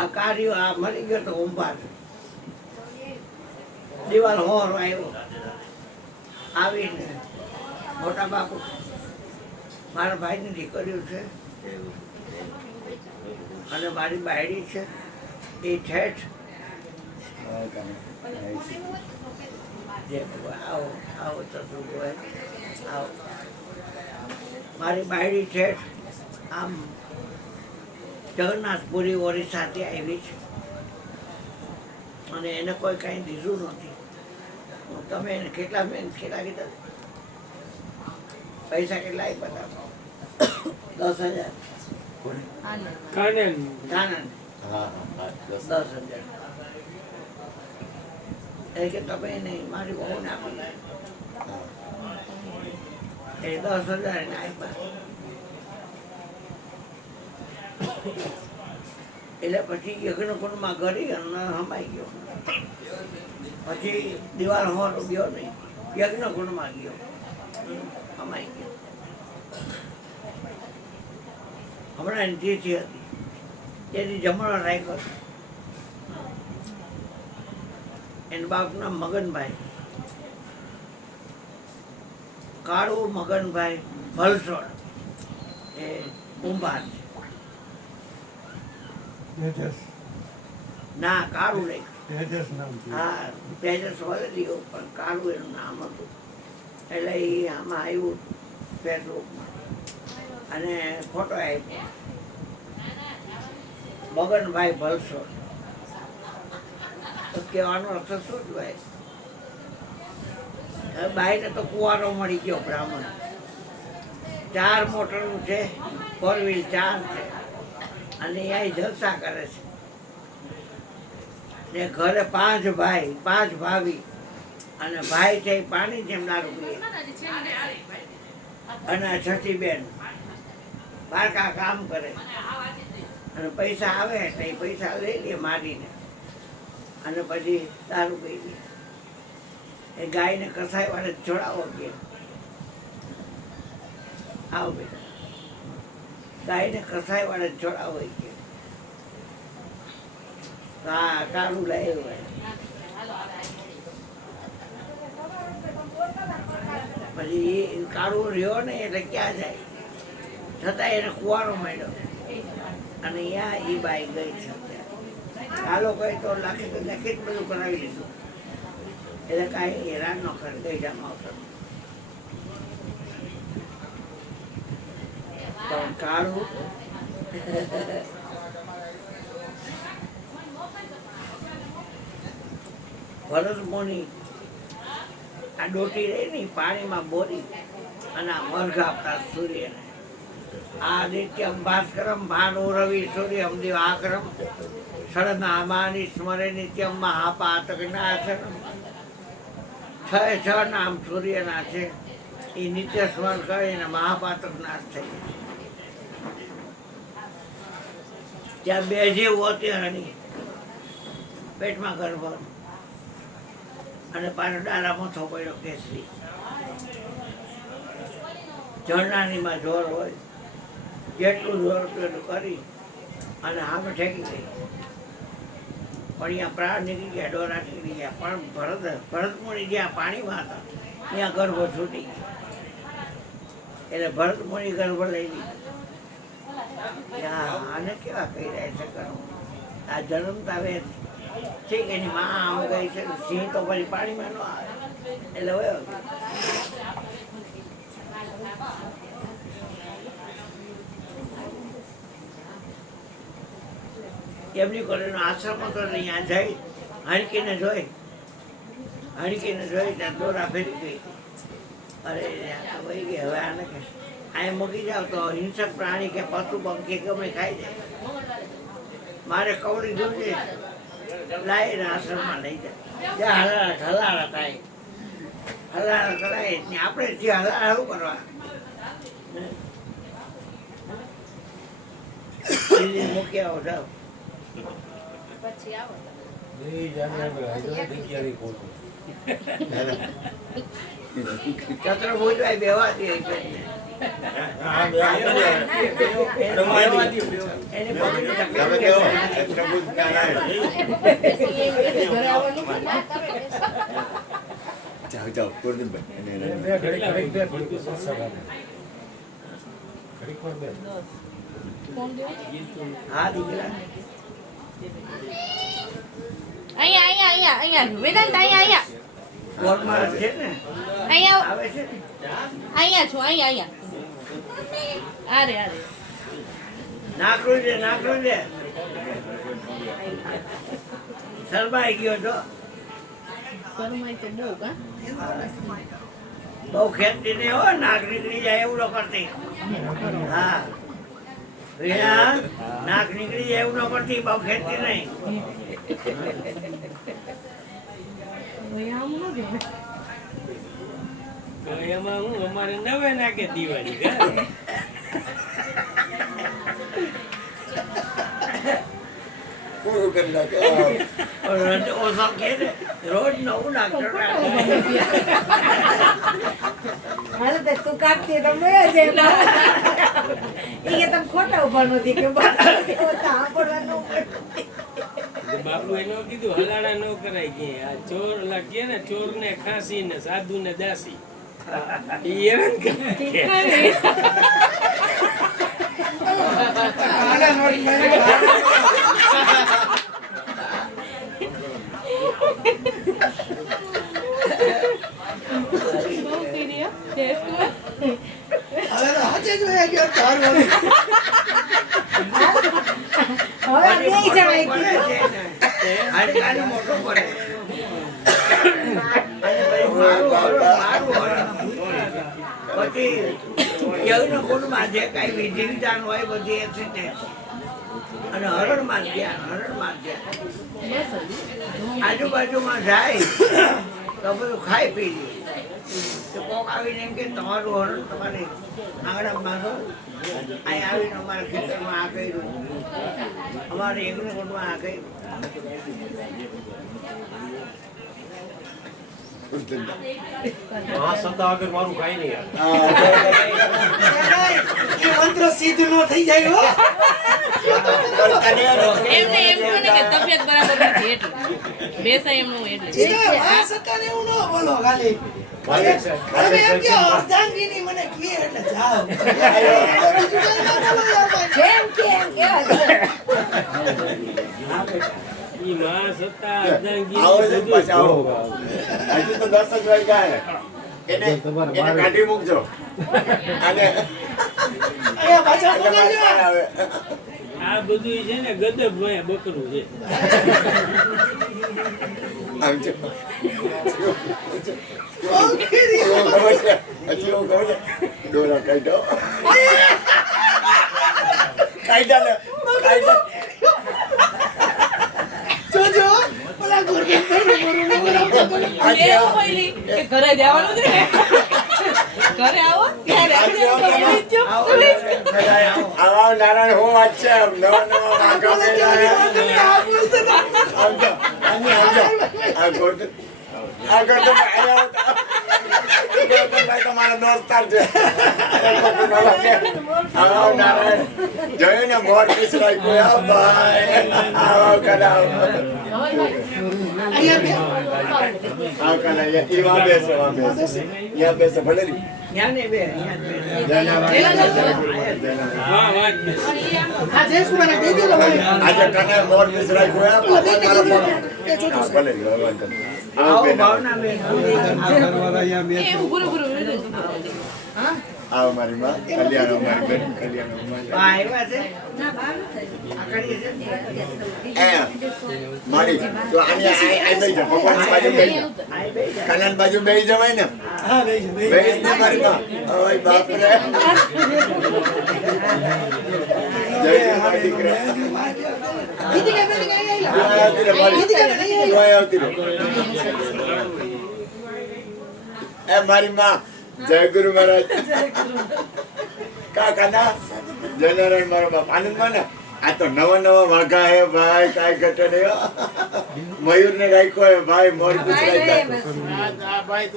આ કાર્યો આ મરી ગયો તો ઉંભાર દિવાલ હોર આવ્યો આવીને મોટા બાપુ મારા ભાઈની દીકરીઓ છે અને મારી બાયડી છે એ ઠેઠ આવો આવો ચતુર્ભુજ આવો મારી બાયડી ઠેઠ આમ જગન્નાથપુરી ઓરિસ્સાથી આવી છે અને એને કોઈ કાંઈ દીધું નથી. તમે એને કેટલા કીધા પૈસા કેટલા આપ્યા હતા? 10,000 કાનન 10,000 એ કે તમે એને મારી બહુને આપી એ 10,000 એને આપ્યા. એટલે પછી યજ્ઞકુંડમાં ગરી અને હમાઈ ગયો. પછી દિવાલ હોર ગયો નહીં, યજ્ઞકુંડમાં ગયો હમાઈ ગયો. હમણાં તિથિ હતી એની જમણો રાખ્યો. એના બાપનું નામ મગનભાઈ, કાળું મગનભાઈ ભલસોડ એ કુંભાર છે. ના કાળું નહીં, હા તેજસ વળેલી પણ કાળું એનું નામ હતું. એટલે એ આમાં આવ્યું ફેસબુકમાં અને ફોટો આપ્યો મગનભાઈ ભલસોડ. તો કહેવાનો અર્થ શું જ ભાઈ? બાઈને તો કુવારો મળી ગયો બ્રાહ્મણ. 4 મોટરનું છે, 4 વ્હીલ 4 છે અને અહીંયા જલસા કરે છે. ને ઘરે 5 ભાઈ 5 ભાભી અને ભાઈ છે એ પાણી જેમ દારૂ પીએ અને છઠ્ઠી બેન બારકા કામ કરે અને પૈસા આવે એટલે એ પૈસા લઈ લે મારીને અને પછી દારૂ પી લે. એ ગાયને કસાઈ વાળે જોડાવો કે આવો બેટા ગાયને કસાઈ વાળે જોડાવો કે કાળું લાવ્યું હોય. પછી એ કાળું રહ્યો ને એટલે ક્યાં જાય છતાં એને કુવારો મળ્યો અને અહીંયા એ બાઈ ગઈ છે. આ લોકોએ તો લખી બધું કરાવી લીધું એટલે કાંઈ હેરાન ન કરે ગઈ જામાં આવતો. પણ કાળું ભરત મોની આ ડોટી રહી ને પાણીમાં બોરી અને આ મર્ઘ આપતા સૂર્યને. આ નિત્યમ ભાસ્કરમ ભાનો રવિ સૂર્યમ દિવાકરમ સળનામાની સ્મરે નિત્યમ મહાપાતક નાશનમ. 6 નામ સૂર્યના છે એ નિત્ય સ્મરણ કરીને મહાપાતક નાશ થઈ ત્યાં બે જેવું હતી હણી પેટમાં ગર્ભ અને પાછો ડાલામાં થો પડ્યો કેસરી. જળનાનીમાં જોર હોય જેટલું જોર એટલું કરી અને આમે ઠેકી ગઈ. પણ અહીંયા પ્રાણ નીકળી ગયા, ડોરા નીકળી ગયા. પણ ભરતમુનિ જ્યાં પાણીમાં હતા ત્યાં ગર્ભ છૂટી ગયો. એટલે ભરતમુનિ ગર્ભ લઈ લીધો. આને કેવા કહી રહ્યા છે કરવું? આ જન્મતા વેદ ઠીક એની માં આમ ગઈ છે, સિંહ તો પછી પાણીમાં ન આવે એટલે વયો એમની કરીને આશ્રમ હતો ને અહીંયા જઈ હણકીને જોઈ ત્યાં દોરા ફેરી ગઈ. અરે વહી ગઈ. હવે આને કે અહીંયા મૂકી જાવ તો હિંસક પ્રાણી કે પશુ પંખી ગમે ખાઈ જાય. મારે કવડી જોઈએ લાવીને આશ્રમમાં લઈ જાય. ત્યાં હલાળા થાય, હલાળા કરાય ને આપણે જે હલાળા શું કરવા મૂકી આવો જાઓ. પછી આવો ચતુર્ભુજ બેવા દે. એને પગની તમે તકલીફ કેવો છે. પ્રભુ ક્યાં લાવે ઘરે આવવાનું કે ના કરે જાઓ જાઓ ગોરધનભાઈ અને ફોન દે હા દીકરા અહીંયા વેદાંત અહીંયા કોર્ટમાં છે ને અહીંયા આવે છે ને અહીંયા છો અહીંયા આરે નાકરું છે શરમાઈ ગયો છો શરમાઈ તો બહુ કા બહુ ખેંચતી નહીં હો નાક નીકળી જાય એવું ન કરતી હા વીણા નાક નીકળી જાય એવું ન કરતી બહુ ખેંચતી નહીં એમાં હું અમારે નવે નાખે દિવાળી પૂરું કરી નાખે રોજ ઓછો કે ને રોજ નવું નાખતો હાલો તો તું કાપતી તો મેં જ એમ. ઈ કે તમે ખોટા ઉભા નથી કે સાંભળવાનું બાપુ એનો કીધું હલાડા ન કરાય કે આ ચોર ઓલા કે ને ચોર ને ખાંસી ને સાધુ ને દાસી ઈ હેરાન કરે. હવે બે જણાય કીધું. હાડકાને મોટો પડે અને પછી મારું હરણ. પછી યજ્ઞ કુંડમાં જે કાંઈ વિધિ વિધાન હોય બધી એક્સિડન્ટ અને હરણમાં ધ્યાન આજુબાજુમાં જાય તો બધું ખાઈ પી લે તો કોક આવીને એમ કે તમારું હરણ તમારે આંગણામાં બાંધો અહીં આવીને અમારા ખેતરમાં આ કર્યું અમારે યજ્ઞ કુંડમાં આ કર્યું આ સત્તા વગર મારું કાંઈ નહીં યાર. એમને એમ કહો ને કે તબિયત બરાબર નથી એટલે બેસા એમનું એટલે જેમ કે એમ કહેવાય. ઈ માં સત્તા અર્ધાંગી આવો છે બધું પાછા આવો હજુ તો 10 જ વાગ્યા છે એને કાઢી મૂકજો અને આવે આ બધું છે ને ગદબ ભાઈ બકરું છે આવજો હજી એવું ખબર છે ડોલા કાઢો કાઢા ને કાઢા એવું બોલી કે ઘરે જવાનું છે ને ઘરે આવો ત્યારે આવા નારાયણ હું વાત છે નવા નવા વાંકા મેળા આવજો આ ગોરધનભાઈ તમારા દોસ્તાર છે આવા નારાયણ જોયું ને મોર પીસરાય કોઈ ભાઈ આવા કરાવ ભલે ત્યાં ને બે વાહ વાહ આજે કને મોર પીસરાય કોઈ ભલે આવો ભાવના બેન એવું ગુરુ આવો મારી માં કલ્યાણ અમારી બેન કલ્યાણ અમારી આવ્યા છે ના બહાર નથી. આ કરીએ છે મારી તો આની આ બેઈ જા ભગવાન બાજુ બેઈ જા આ બે કલ્યાણ બાજુ બેઈ જવાય ને હા બેઈ ને મારી માં ઓય બાપ રે જય મારી દીકરા આવતી રે મારી આવતી રે એ મારી માં જય ગુરુ મહારાજ કાકા જય નારાયણ મારો બાપ આનંદમાં ને આ તો નવા નવા વાઘા હે ભાઈ કાંઈ ઘટે નહીં મયુર ને રાખ્યો હે ભાઈ મોર ભાઈ રે ગુજરાત બસ.